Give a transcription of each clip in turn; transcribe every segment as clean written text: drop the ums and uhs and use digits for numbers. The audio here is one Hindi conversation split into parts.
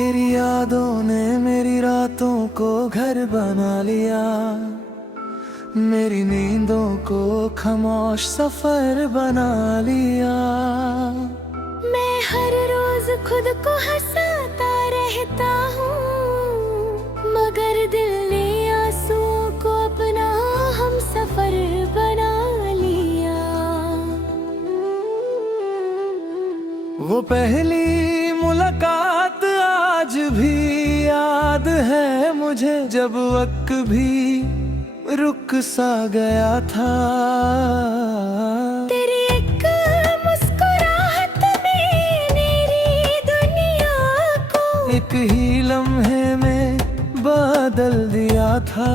तेरी यादों ने मेरी रातों को घर बना लिया, मेरी नींदों को खामोश सफर बना लिया। मैं हर रोज खुद को हंसाता रहता हूँ, मगर दिल ने आंसुओं को अपना हम सफर बना लिया। वो पहली मुलाकात आज भी याद है मुझे, जब वक्त भी रुक सा गया था। तेरी एक मुस्कुराहट ने मेरी दुनिया को एक ही लम्हे में बदल दिया था।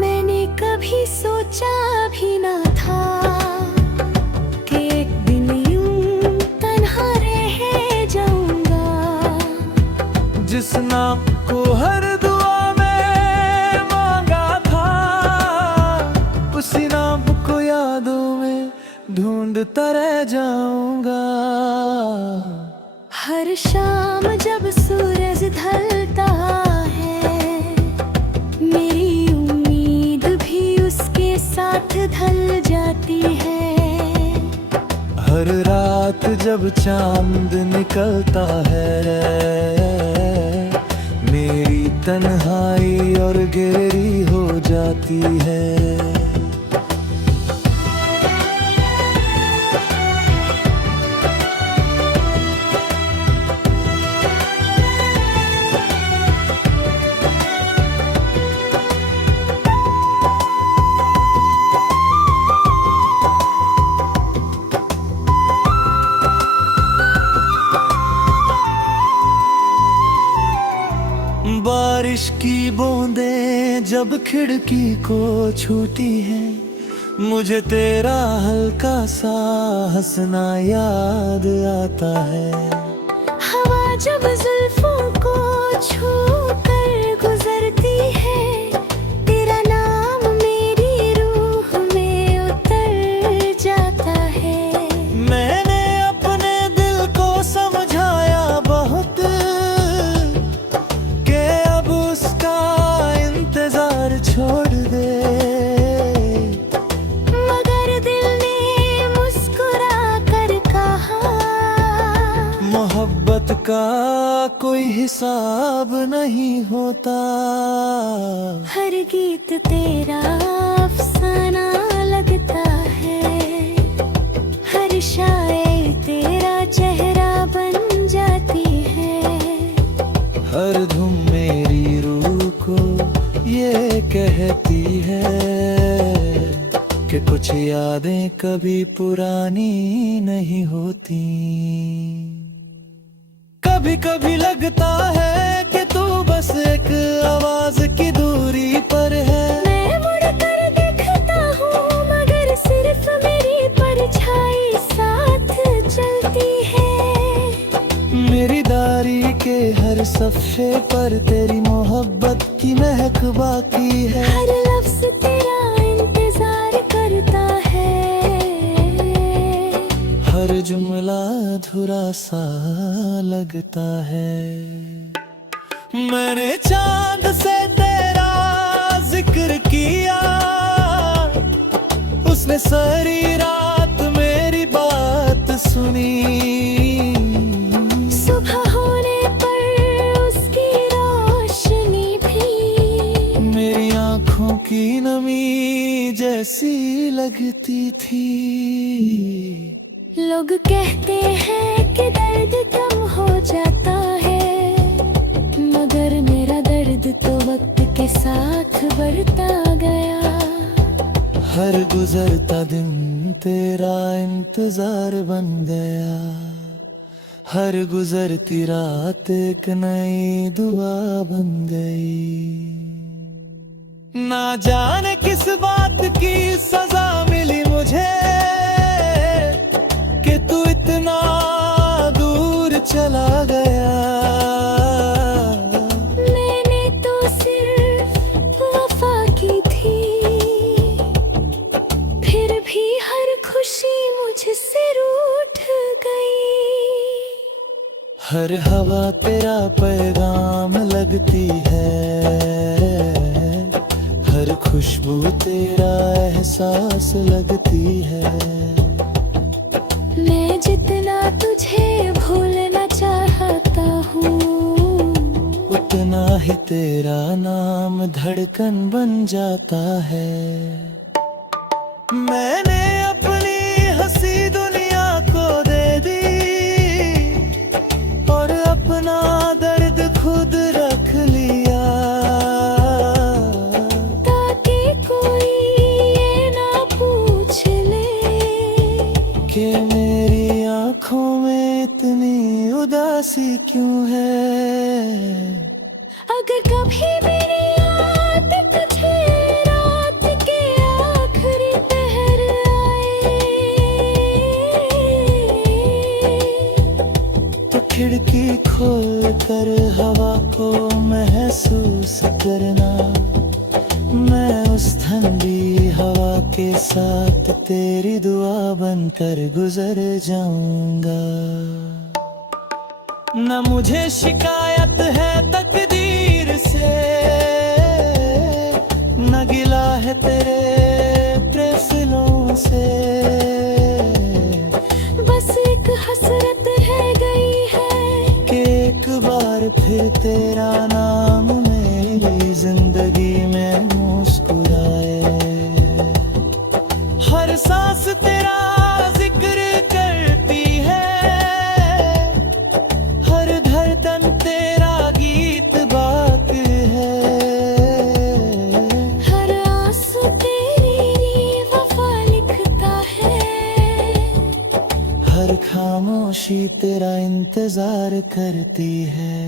मैंने कभी सोचा भी ना था कि एक दिन यूं तन्हा रह जाऊंगा। जिस नाम को हर दुआ में मांगा था, उसी नाम को यादों में ढूंढता रह जाऊंगा। हर शाम जब सूरज ढलता है, मेरी उम्मीद भी उसके साथ ढल जाती है। हर रात जब चांद निकलता है, मेरी तन्हाई और गहरी हो जाती है। बारिश की बूंदें जब खिड़की को छूती हैं, मुझे तेरा हल्का सा हंसना याद आता है। हवा जब जुल्फों को छू कर गुजरती है, तेरा नाम मेरी रूह में उतर जाता है। मैंने अपने दिल को समझाया बहुत कि अब उसका इंतजार छोड़ दे, मगर दिल ने मुस्कुरा कर कहा, मोहब्बत का कोई हिसाब नहीं होता। हर गीत तेरा अफसाना लगता है, हर शायर तेरा चेहरा बन जाती है। हर धुन मेरी रूह को ये कहती है कि कुछ यादें कभी पुरानी नहीं होती। कभी कभी लगता है कि तू बस एक आवाज की दूरी पर है। मैं मुड़ कर देखता हूँ, मगर सिर्फ मेरी परछाई साथ चलती है। मेरी डायरी के हर सफ़े पर तेरी मोहब्बत की महक बाकी है। हर लफ्ज तेरा इंतजार करता है, हर जुमला अधूरा सा लगता है। मैंने चांद से तेरा जिक्र किया, उसने सारी रात मेरी बात सुनी। सुबह होने पर उसकी रोशनी भी मेरी आँखों की नमी जैसी लगती थी। लोग कहते हैं कि दर्द कम हो जाता है, मगर मेरा दर्द तो वक्त के साथ बढ़ता गया। हर गुजरता दिन तेरा इंतजार बन गया, हर गुजरती रात एक नई दुआ बन गई। ना जाने किस बात की सजा मिली मुझे कि तू इतना दूर चला गया। मैंने तो सिर्फ वफा की थी, फिर भी हर खुशी मुझसे रूठ गई। हर हवा तेरा पैगाम लगती है, हर खुशबू तेरा एहसास लगती है। मैं जितना तुझे भूलना चाहता हूँ, उतना ही तेरा नाम धड़कन बन जाता है। मैंने अपनी हंसी दुनिया को दे दी और अपना दर्द खुद रख लिया, ताकि कोई ये ना पूछ ले कि मेरी आंखों में इतनी उदासी क्यों है। अगर कभी मेरी याद तुझे रात के आखिरी पहर आए, तो खिड़की खोल कर हवा को महसूस करना, मैं उस ठंडी हवा के साथ तेरी दुआ बनकर गुजर जाऊंगा। न मुझे शिकायत है तकदीर से, न गिला है तेरे फैसलों से, बस एक हसरत रह गई है कि एक बार फिर तेरा नाम मेरी जिंदगी में मुस्कुराए। हर सांस तेरा जिक्र करती है, हर धड़कन तेरा गीत बात है, हर आंसू तेरी वफा लिखता है, हर खामोशी तेरा इंतजार करती है।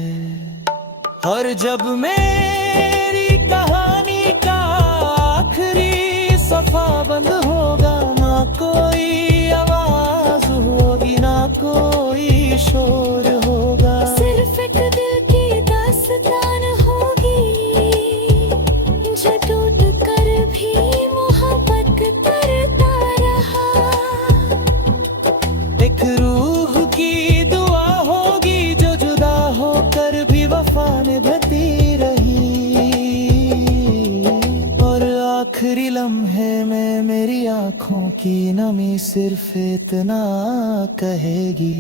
और जब मेरी कहानी का आखिरी सफा बंद होगा, ना कोई आवाज होगी, ना कोई शोर होगा, सिर्फ एक दिल की दास्तान होगी, जो टूट कर भी मोहब्बत करता रहा। एक रूह की दुआ होगी जो जुदा होकर भी वफा निभाती रही, और आखिरी लम्हे में मेरी आंखों की नमी सिर्फ इतना कहेगी।